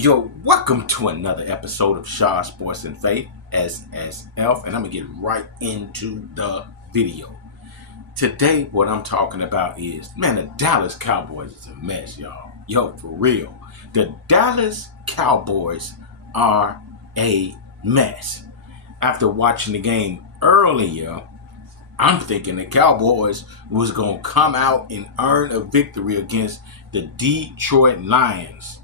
Yo, welcome to another episode of Shaw Sports and Faith, SSF, and I'm going to get right into the video. Today, what I'm talking about is, man, the Dallas Cowboys is a mess, y'all. Yo, for real. The Dallas Cowboys are a mess. After watching the game earlier, I'm thinking the Cowboys was going to come out and earn a victory against the Detroit Lions.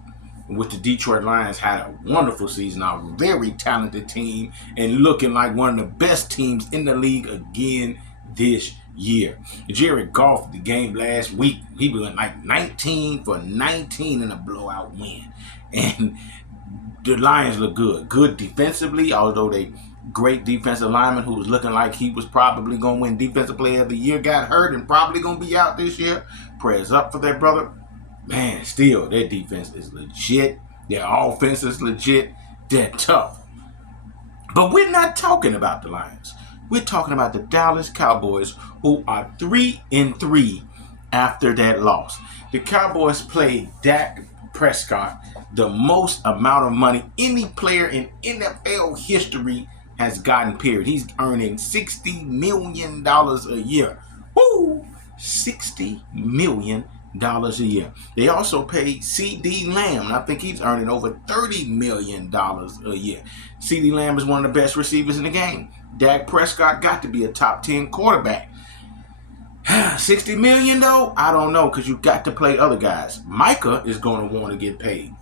With the Detroit Lions had a wonderful season, a very talented team, and looking like one of the best teams in the league again this year. Jared Goff, the game last week, he went like 19 for 19 in a blowout win. And the Lions look good defensively, although they great defensive lineman who was looking like he was probably going to win Defensive Player of the Year got hurt and probably going to be out this year. Prayers up for that brother. Man, still, their defense is legit. Their offense is legit. They're tough. But we're not talking about the Lions. We're talking about the Dallas Cowboys, who are 3-3 after that loss. The Cowboys played Dak Prescott the most amount of money any player in NFL history has gotten, period. He's earning $60 million a year. Woo! $60 million a year. They also paid CeeDee Lamb, and I think he's earning over $30 million a year. CeeDee Lamb is one of the best receivers in the game. Dak Prescott got to be a top 10 quarterback. $60 million though? I don't know, because you got to play other guys. Micah is going to want to get paid.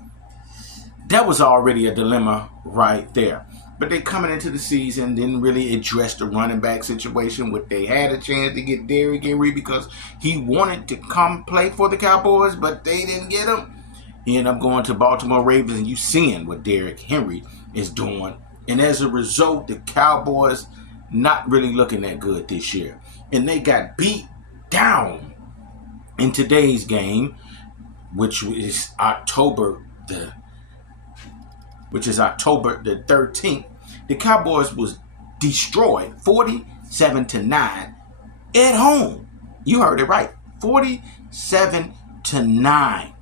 That was already a dilemma right there. But they coming into the season didn't really address the running back situation, which they had a chance to get Derrick Henry because he wanted to come play for the Cowboys, but they didn't get him. He ended up going to Baltimore Ravens, and you seeing what Derrick Henry is doing. And as a result, the Cowboys not really looking that good this year. And they got beat down in today's game, which is October the 13th. The Cowboys was destroyed 47-9 at home. You heard it right. 47-9.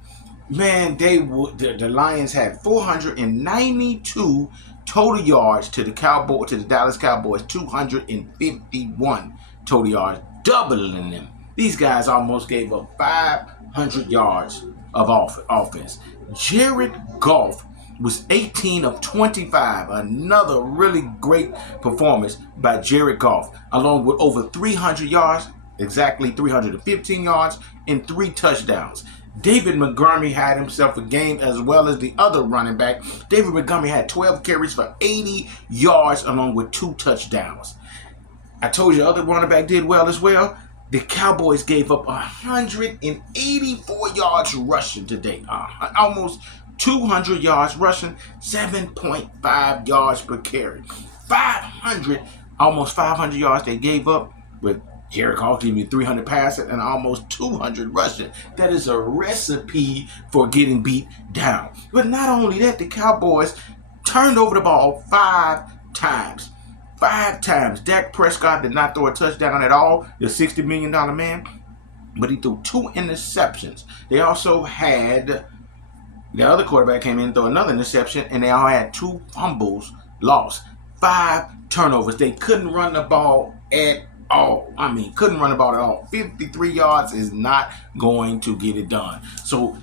Man, the Lions had 492 total yards to the Dallas Cowboys 251 total yards, doubling them. These guys almost gave up 500 yards of offense. Jared Goff was 18 of 25. Another really great performance by Jared Goff, along with over 300 yards, exactly 315 yards, and 3 touchdowns. David Montgomery had himself a game as well as the other running back. David Montgomery had 12 carries for 80 yards along with 2 touchdowns. I told you the other running back did well as well. The Cowboys gave up 184 yards rushing today. Almost 200 yards rushing, 7.5 yards per carry. Almost 500 yards they gave up, with Jared Goff giving you 300 passing and almost 200 rushing. That is a recipe for getting beat down. But not only that, the Cowboys turned over the ball 5 times. 5 times. Dak Prescott did not throw a touchdown at all, the $60 million man, but he threw 2 interceptions. They also had the other quarterback came in and threw another interception, and they all had 2 fumbles lost. 5 turnovers. They couldn't run the ball at all. Couldn't run the ball at all. 53 yards is not going to get it done. So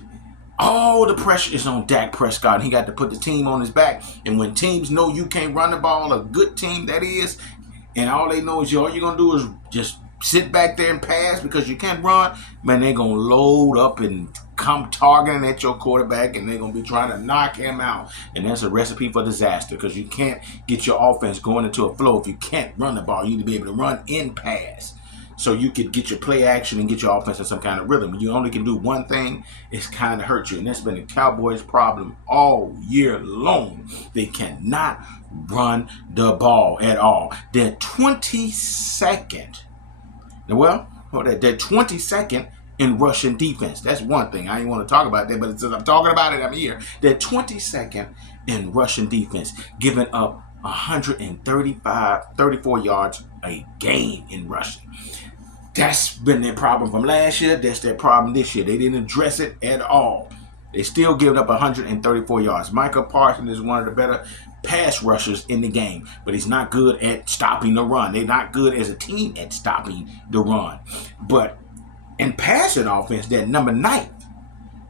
all the pressure is on Dak Prescott, and he got to put the team on his back. And when teams know you can't run the ball, a good team that is, and all they know is all you're going to do is just sit back there and pass because you can't run, man, they're going to load up and come targeting at your quarterback, and they're going to be trying to knock him out. And that's a recipe for disaster, because you can't get your offense going into a flow if you can't run the ball. You need to be able to run and pass so you could get your play action and get your offense in some kind of rhythm. When you only can do one thing, it's kind of hurt you. And that's been the Cowboys' problem all year long. They cannot run the ball at all. They're 22nd. Well, they're 22nd in rushing defense. That's one thing. I ain't want to talk about that, but since I'm talking about it, I'm here. They're 22nd in rushing defense, giving up 34 yards a game in rushing. That's been their problem from last year. That's their problem this year. They didn't address it at all. They still give up 134 yards. Micah Parsons is one of the better pass rushers in the game, but he's not good at stopping the run. They're not good as a team at stopping the run. But in passing offense, they're number 9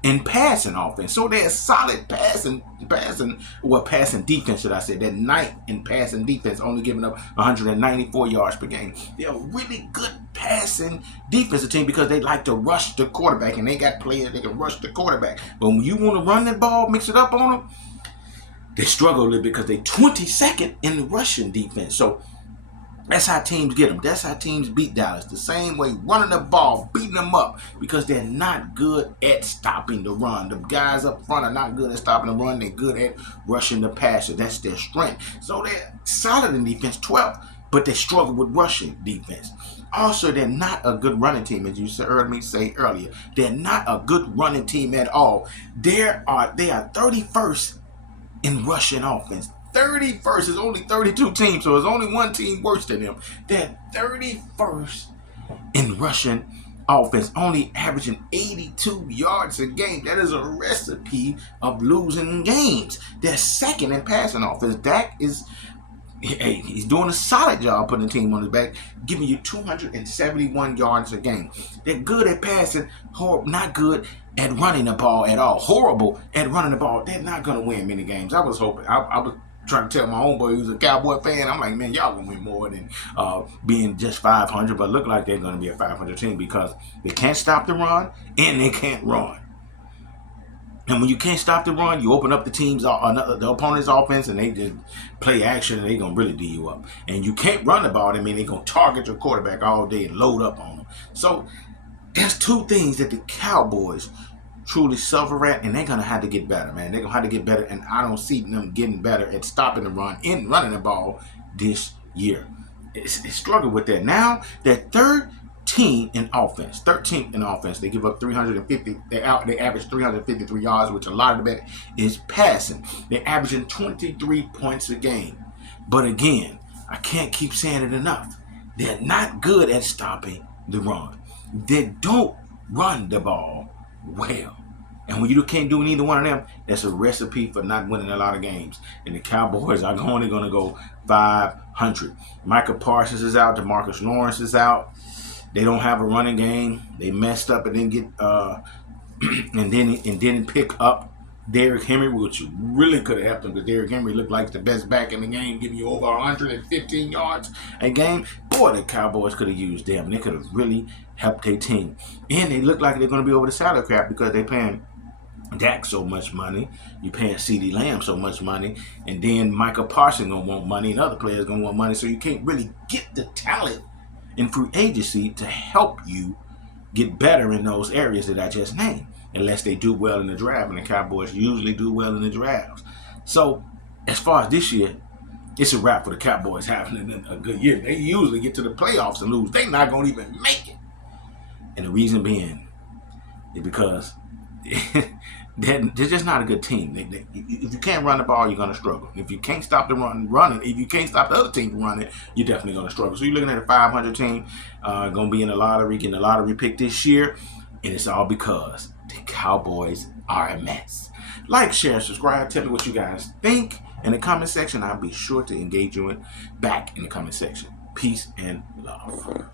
in passing offense. So they're a solid passing defense, should I say. They're 9th in passing defense, only giving up 194 yards per game. They're a really good passing defensive team because they like to rush the quarterback, and they got players that can rush the quarterback. But when you want to run that ball, mix it up on them, they struggle a little bit because they're 22nd in the rushing defense. So that's how teams get them. That's how teams beat Dallas. The same way, running the ball, beating them up, because they're not good at stopping the run. The guys up front are not good at stopping the run. They're good at rushing the passer. That's their strength. So they're solid in defense, 12th, but they struggle with rushing defense. Also, they're not a good running team, as you heard me say earlier. They're not a good running team at all. They are 31st in rushing offense. 31st. There's only 32 teams, so there's only one team worse than them. They're 31st in rushing offense, only averaging 82 yards a game. That is a recipe of losing games. They're 2nd in passing offense. Dak is, he's doing a solid job putting the team on his back, giving you 271 yards a game. They're good at passing, not good at running the ball at all. Horrible at running the ball. They're not going to win many games. I was hoping. I was trying to tell my homeboy who's a Cowboy fan. I'm like, man, y'all gonna win more than being just 500. But look like they're gonna be a 500 team because they can't stop the run and they can't run. And when you can't stop the run, you open up the opponent's offense, and they just play action, and they're gonna really D you up. And you can't run the ball. I mean, they're gonna target your quarterback all day and load up on them. So there's 2 things that the Cowboys truly suffer at, and they're gonna have to get better, man. They're gonna have to get better, and I don't see them getting better at stopping the run and running the ball this year. They struggle with that. Now they're 13th in offense. 13th in offense. They give up 350. They average 353 yards, which a lot of that is passing. They're averaging 23 points a game. But again, I can't keep saying it enough. They're not good at stopping the run. They don't run the ball well. And when you can't do neither one of them, that's a recipe for not winning a lot of games. And the Cowboys are only going to go 500. Micah Parsons is out. DeMarcus Lawrence is out. They don't have a running game. They messed up and didn't get and didn't pick up Derrick Henry, which really could have helped them because Derrick Henry looked like the best back in the game, giving you over 115 yards a game. Boy, the Cowboys could have used them. They could have really helped their team. And they look like they're going to be over the salary cap because they're paying Dak so much money. You're paying CeeDee Lamb so much money. And then Micah Parsons going to want money and other players going to want money. So you can't really get the talent in free agency to help you get better in those areas that I just named. Unless they do well in the draft, and the Cowboys usually do well in the drafts. So, as far as this year, it's a wrap for the Cowboys having a good year. They usually get to the playoffs and lose. They're not going to even make it. And the reason being is because they're just not a good team. If you can't run the ball, you're going to struggle. If you can't stop the running, if you can't stop the other team from running, you're definitely going to struggle. So you're looking at a 500 team, going to be in the lottery, getting a lottery pick this year, and it's all because the Cowboys are a mess. Like, share, subscribe. Tell me what you guys think in the comment section. I'll be sure to engage you back in the comment section. Peace and love.